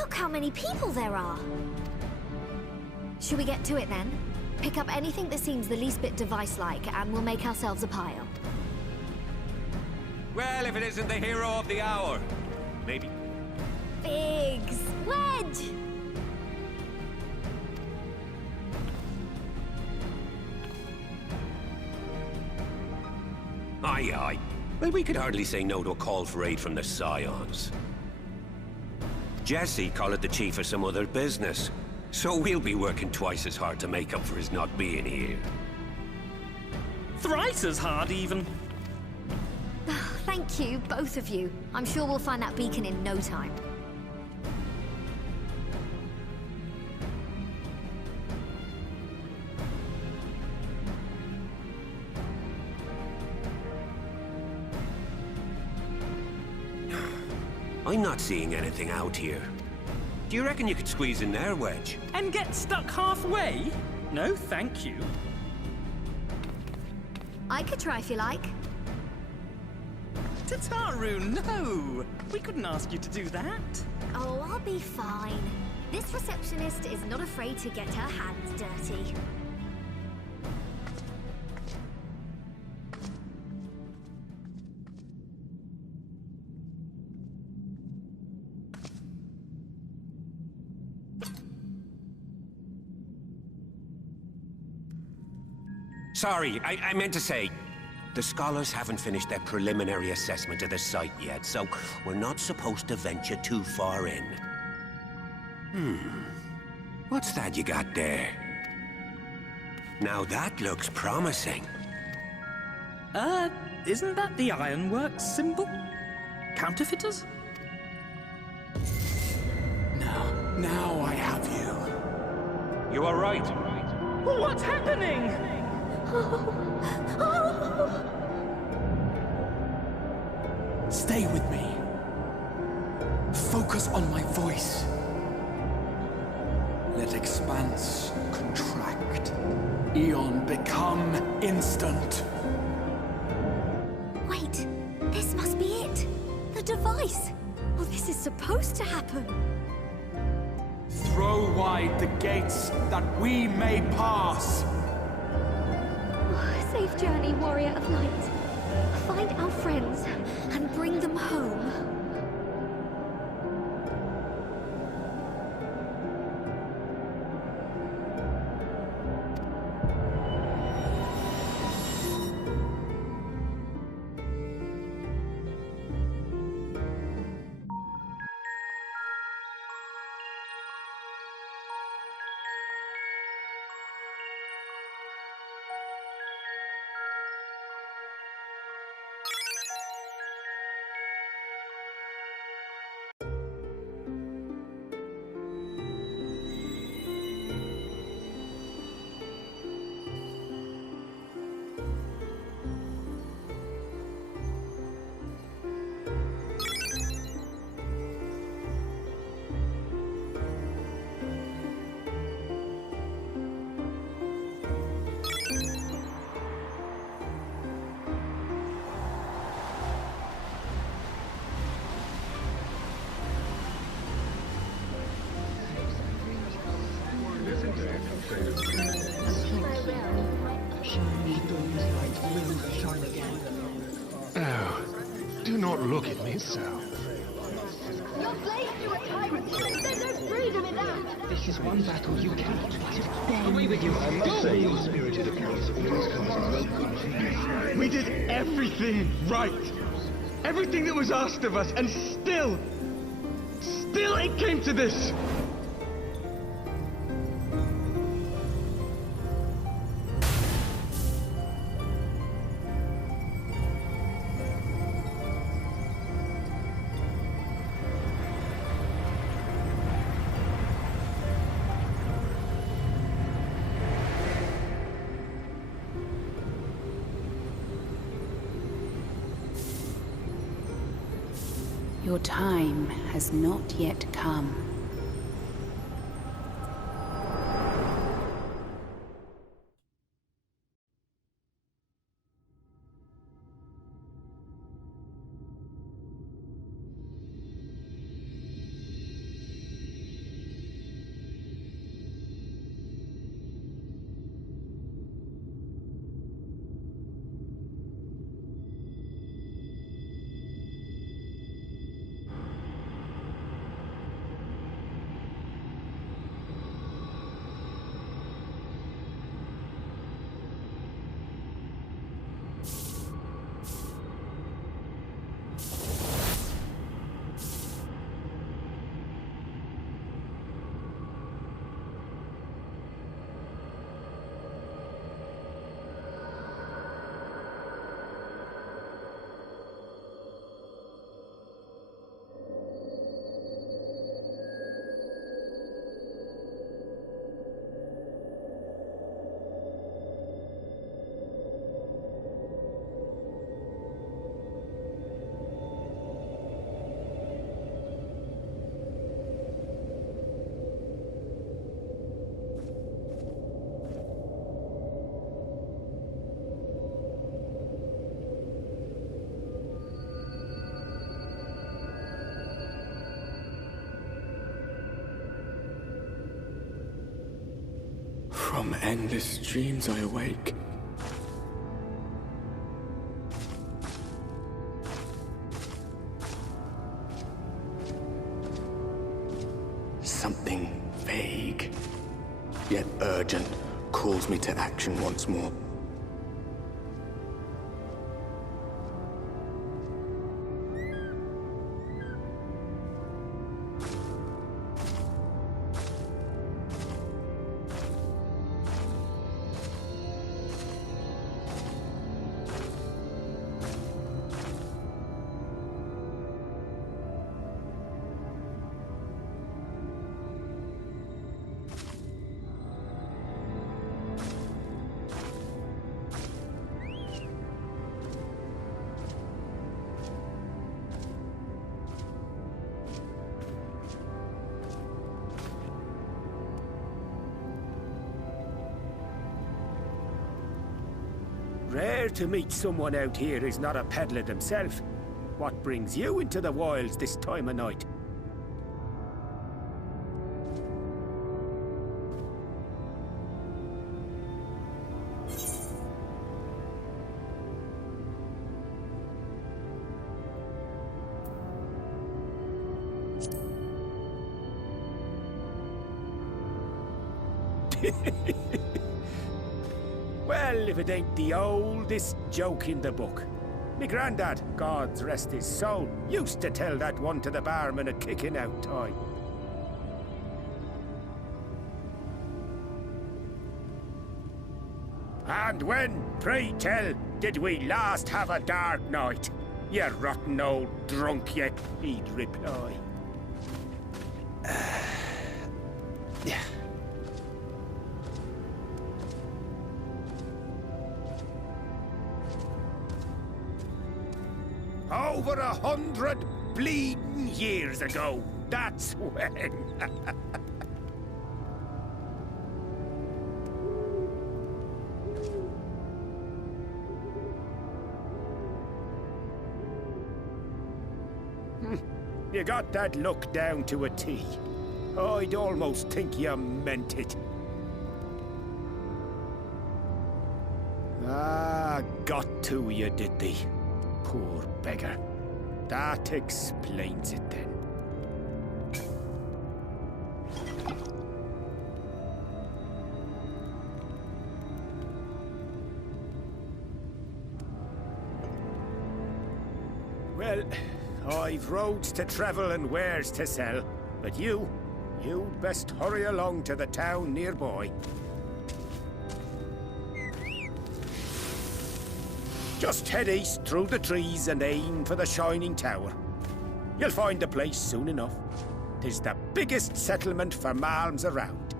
Look how many people there are! Should we get to it then? Pick up anything that seems the least bit device-like, and we'll make ourselves a pile. Well, if it isn't the hero of the hour. Maybe. Biggs! Wedge! Aye, aye. Well, we could hardly say no to a call for aid from the Scions. Jesse called the chief of some other business, so we'll be working twice as hard to make up for his not being here. Thrice as hard, even. Thank you, both of you. I'm sure we'll find that beacon in no time. I'm not seeing anything out here. Do you reckon you could squeeze in there, Wedge? And get stuck halfway? No, thank you. I could try if you like. Tataru, no! We couldn't ask you to do that. Oh, I'll be fine. This receptionist is not afraid to get her hands dirty. Sorry, I meant to say, the scholars haven't finished their preliminary assessment of the site yet, so we're not supposed to venture too far in. What's that you got there? Now that looks promising. Isn't that the Ironworks symbol? Counterfeiters? Now I have you. You are right. What's happening? Stay with me. Focus on my voice. Let expanse contract. Eon become instant. Wait, this must be it. The device. Well, this is supposed to happen. Throw wide the gates that we may pass. Safe journey, warrior of light. Find our friends and bring them home. Oh, do not look at me so. You're slaves to a tyrant! There's no freedom in that! This is one battle you cannot fight. Away with you! I must say your spirited accounts always comes in no good things. We did everything right. Everything that was asked of us, and still it came to this. Your time has not yet come. From endless dreams I awake. Something vague, yet urgent, calls me to action once more. Rare to meet someone out here who's not a peddler themselves. What brings you into the wilds this time of night? Well, if it ain't the oldest joke in the book. Me granddad, God's rest his soul, used to tell that one to the barman at kicking out time. And when, pray tell, did we last have a dark night? You rotten old drunk yet, he'd reply. Yeah. Over 100 bleeding years ago, that's when. You got that look down to a T. I'd almost think you meant it. Ah, got to you, did they? Poor beggar. That explains it then. Well, I've roads to travel and wares to sell, but you'd best hurry along to the town nearby. Just head east through the trees and aim for the Shining Tower. You'll find the place soon enough. 'Tis the biggest settlement for malms around.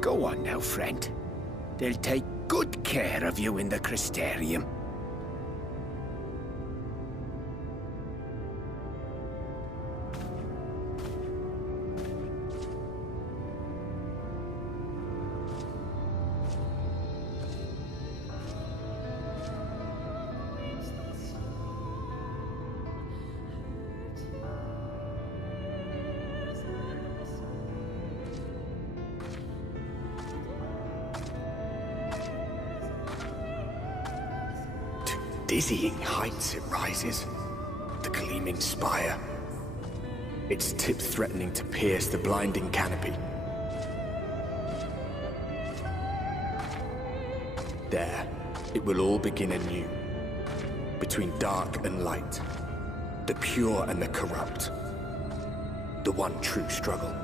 Go on now, friend. They'll take good care of you in the Crystarium. Dizzying heights it rises, the gleaming spire, its tip threatening to pierce the blinding canopy. There, it will all begin anew, between dark and light, the pure and the corrupt, the one true struggle.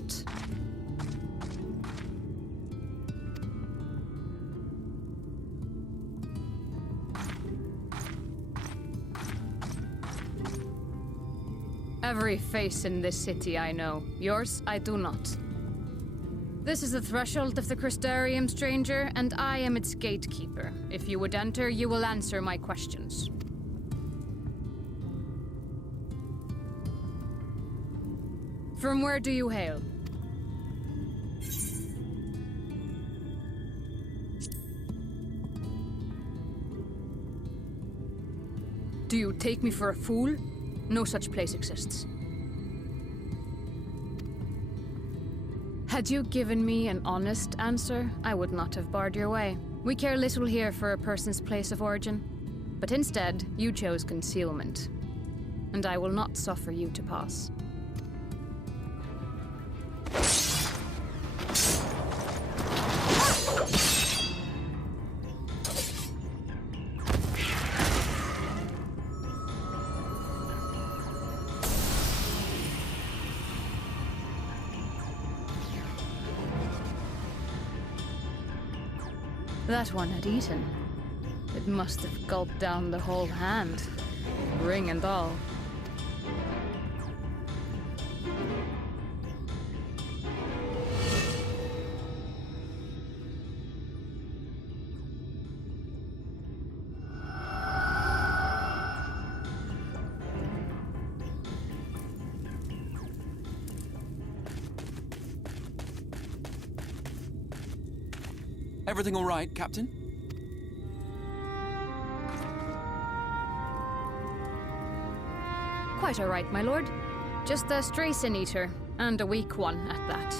vault. Every face in this city I know. Yours, I do not. This is the threshold of the Crystarium, stranger, and I am its gatekeeper. If you would enter, you will answer my questions. From where do you hail? Do you take me for a fool? No such place exists. Had you given me an honest answer, I would not have barred your way. We care little here for a person's place of origin. But instead, you chose concealment. And I will not suffer you to pass. That one had eaten. It must have gulped down the whole hand, ring and all. Everything all right, Captain? Quite all right, my lord. Just a stray sin eater, and a weak one at that.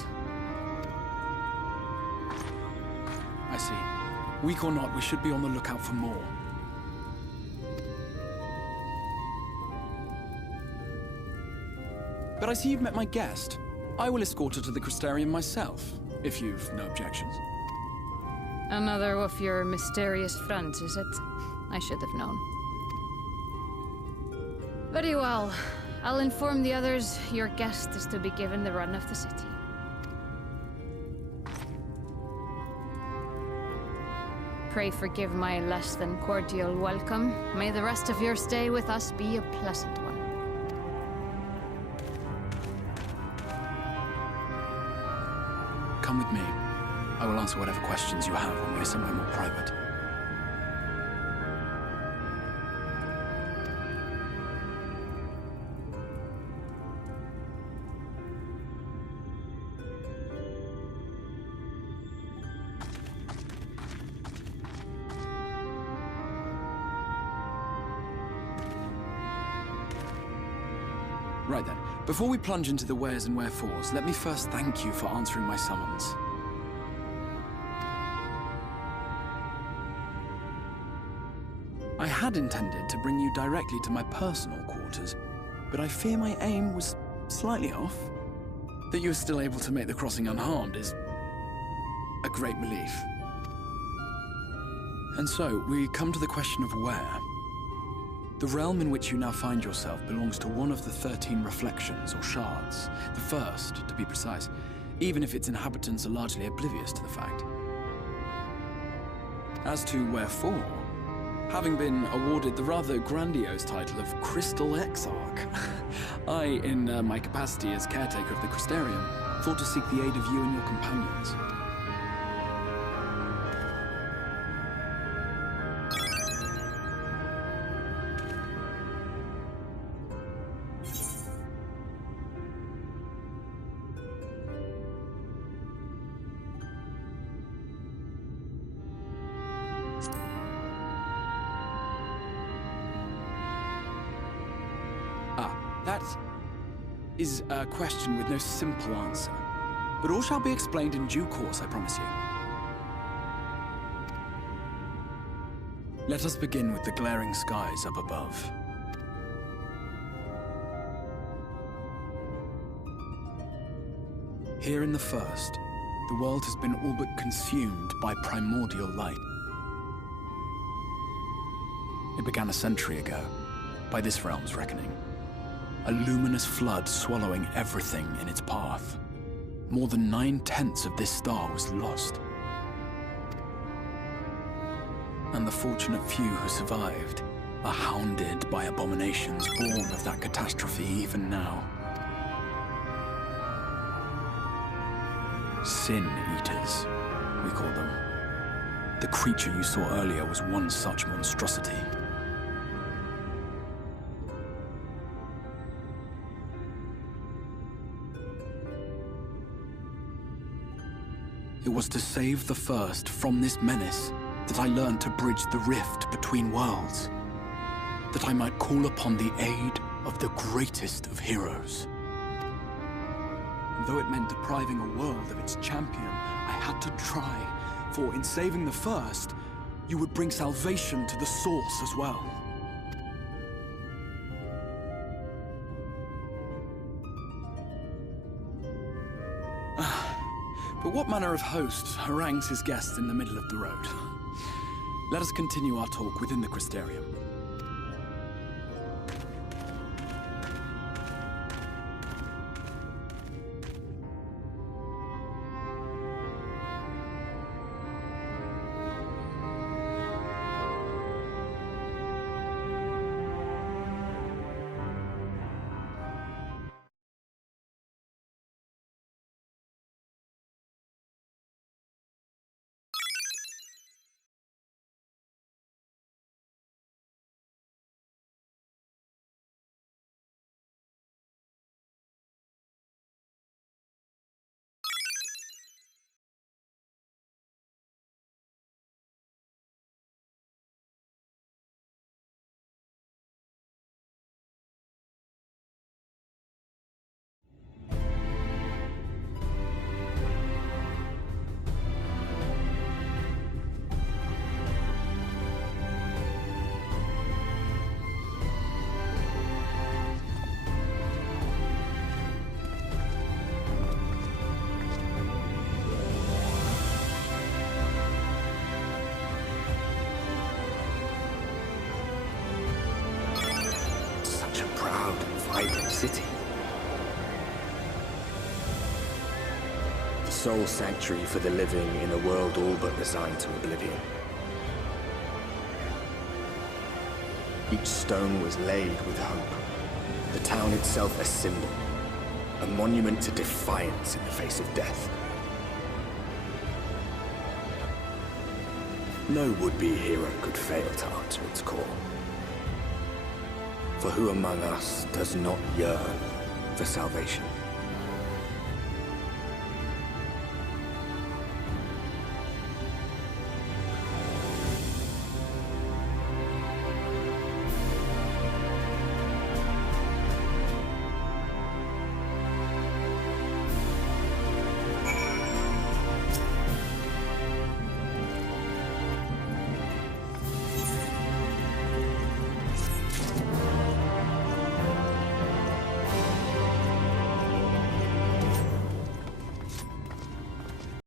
I see. Weak or not, we should be on the lookout for more. But I see you've met my guest. I will escort her to the Crystarium myself, if you've no objections. Another of your mysterious friends, is it? I should have known. Very well. I'll inform the others your guest is to be given the run of the city. Pray forgive my less than cordial welcome. May the rest of your stay with us be a pleasant one. Come with me. I will answer whatever questions you have when we're somewhere more private. Right then, before we plunge into the wheres and wherefores, let me first thank you for answering my summons. I had intended to bring you directly to my personal quarters, but I fear my aim was slightly off. That you are still able to make the crossing unharmed is a great relief. And so, we come to the question of where. The realm in which you now find yourself belongs to one of the 13 reflections, or shards. The first, to be precise, even if its inhabitants are largely oblivious to the fact. As to wherefore, having been awarded the rather grandiose title of Crystal Exarch, I, in my capacity as caretaker of the Crystarium, thought to seek the aid of you and your companions. That is a question with no simple answer. But all shall be explained in due course, I promise you. Let us begin with the glaring skies up above. Here in the first, the world has been all but consumed by primordial light. It began a century ago, by this realm's reckoning. A luminous flood swallowing everything in its path. more than 9/10 of this star was lost. And the fortunate few who survived are hounded by abominations born of that catastrophe even now. Sin Eaters, we call them. The creature you saw earlier was one such monstrosity. It was to save the First from this menace that I learned to bridge the rift between worlds, that I might call upon the aid of the greatest of heroes. And though it meant depriving a world of its champion, I had to try, for in saving the First, you would bring salvation to the source as well. But what manner of host harangues his guests in the middle of the road? Let us continue our talk within the Crystarium. City. The sole sanctuary for the living in a world all but resigned to oblivion. Each stone was laid with hope. The town itself a symbol, a monument to defiance in the face of death. No would-be hero could fail to answer its call. For who among us does not yearn for salvation?